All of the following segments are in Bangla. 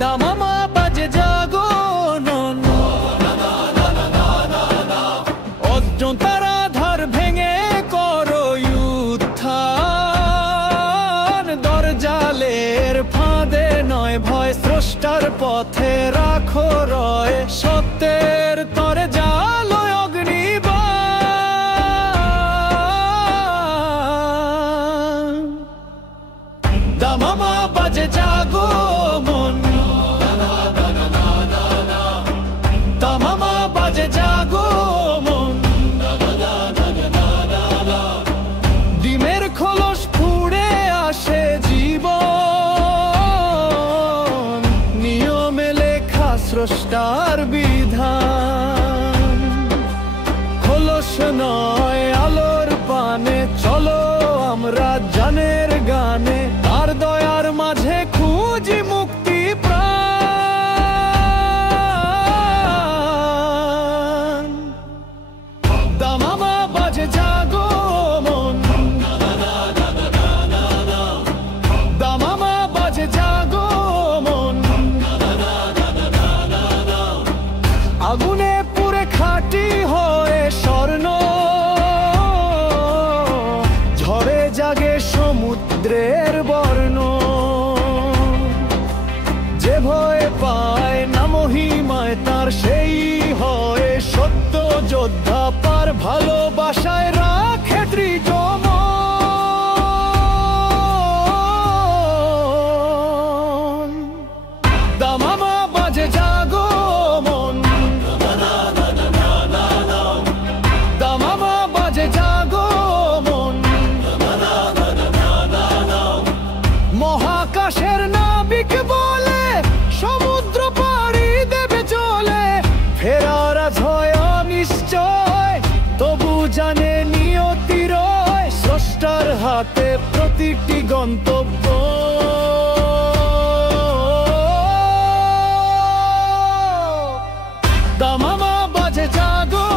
দামামা বাজে জাগরণ, অর্জন তারা ধার ভেঙে করো উত্থান। দরজালের ফাঁদে নয় ভয়, স্রষ্টার পথে রাখো রয়, সত্যের তরে জালো অগ্নিবাণ। দামামা বাজে জাগো মন, দামামা বাজে জাগো মন। ডিমের খোলস ফুঁড়ে আসে জীবন, নিয়মে লেখা স্রষ্টার বিধান। খোলস নয় আলোর পানে, চলো আমরা জানের গানে, তার দয়ার মাঝে খুঁজি মুক্তি প্রাণ। দামামা বাজে জাগো মন, দামামা বাজে জাগো মন। আগুনে পুড়ে খাঁটি হয়ে স্বর্ণ, ঝড়ে জাগে সমুদ্রের বর্ণ। যে ভয় পায় না মহিমায় তার, সেই হয় সত্য যোদ্ধা পার। ভালোবাসায় রাখে ত্রিজমন। দামামা বাজে জাগো মন, দামামা বাজে জাগো মন। মহাকাশের নাবিক বলে সমুদ্র পাড়ি দেবে চলে, ফেরার আজ হয় অনিশ্চয়, তবু জানে নিয়তি রয় স্রষ্টার হাতে প্রতিটি গন্তব্য। দামামা বাজে জাগো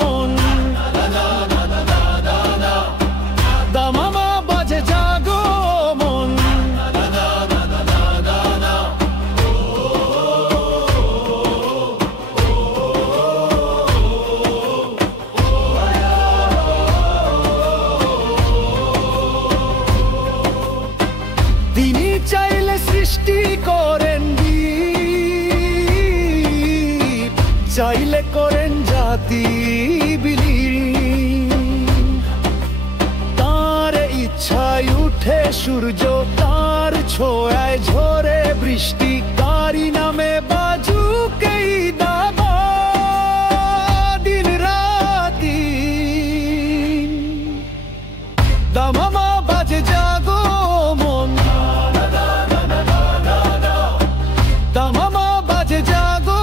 মন, দামামা বাজে জাগো মন। তিনি চাইলে সৃষ্টি করেন দ্বীপ, চাইলে করেন জাতি বিলীন। তার ইচ্ছায় উঠে সূর্য, তার ছোঁয়ায় ঝরে বৃষ্টি। তারি নামে বাজুক এই দাবা দিন রাতি। দামামা বাজে জাগো মন, দামামা বাজে জাগো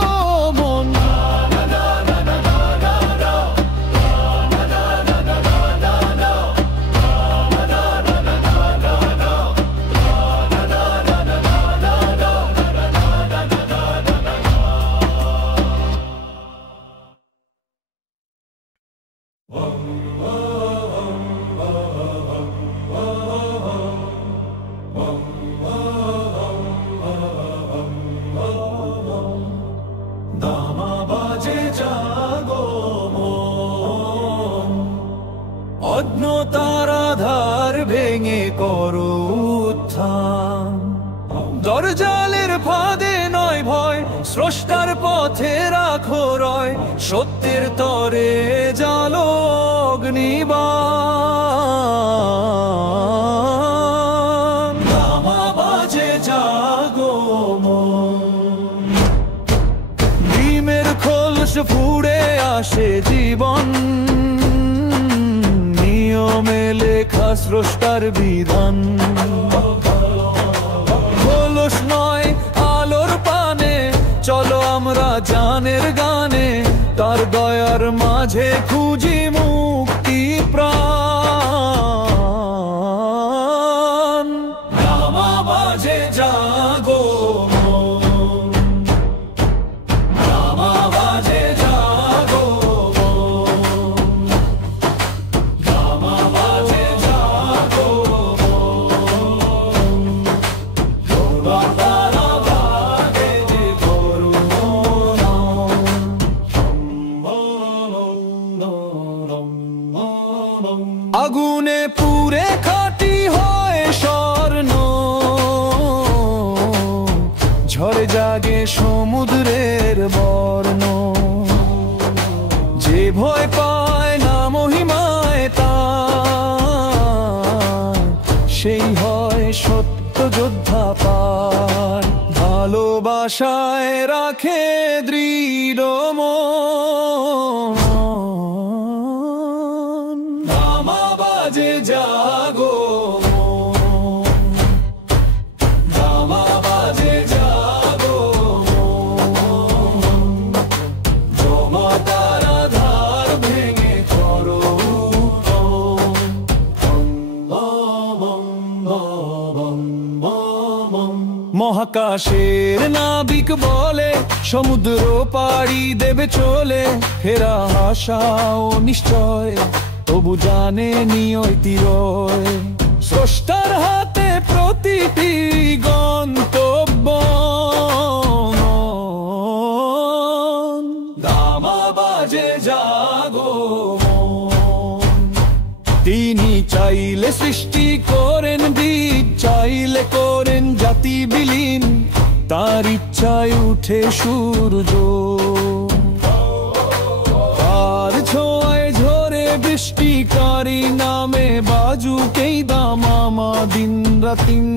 মন। দামা বাজে জাগো মন, অজ্ঞতার আধার ভেঙে করো উত্থান। দরজালের ফাঁদে নয় ভয়, স্রষ্টার পথে রাখো রয়, সত্যের তরে জালো অগ্নিবাণ। দামা বাজে জাগো মন, ডিমের খোলস ফুঁড়ে আসে জীবন, নিয়মে লেখা স্রষ্টার বিধান। খোলস নয় আলোর পানে, চলো আমরা জানের গানে, তার দয়ার মাঝে খুঁজি মুক্তি প্রাণ। রামা বাজে জাগো মন, রামা বাজে জাগো মন, রামা বাজে জাগো মন। তোমার দ্বারা ভাগে যে করুণ, আগুনে পুড়ে খাঁটি হয় স্বর্ণ, ঝড়ে জাগে সমুদ্রের বর্ণ। যে ভয় পায় না মহিমায় তার, সেই হয় সত্য যোদ্ধা পার। ভালোবাসায় রাখে দৃঢ় মন। রামা বাজে জাগো মন, রামা বাজে জাগো মন। জমতার আধার ভেঙে করো মহাকাশের নাবিক বলে সমুদ্র পাড়ি দেবে চলে। ফেরা আশাও নিশ্চয়, তবু জানে নিয়তিরয়। স্রষ্টার হাতে প্রতিটি গন্তব্য। রামা বাজে জাগো মন। তিনি চাইলে সৃষ্টি করেন বীজ, চাইলে করেন জাতি বিলীন। তার ইচ্ছায় উঠে সূর্য, তার ছোঁয়ায় ঝরে বৃষ্টিকারী নামে বাজুকেই দামামা দিন রাতিন।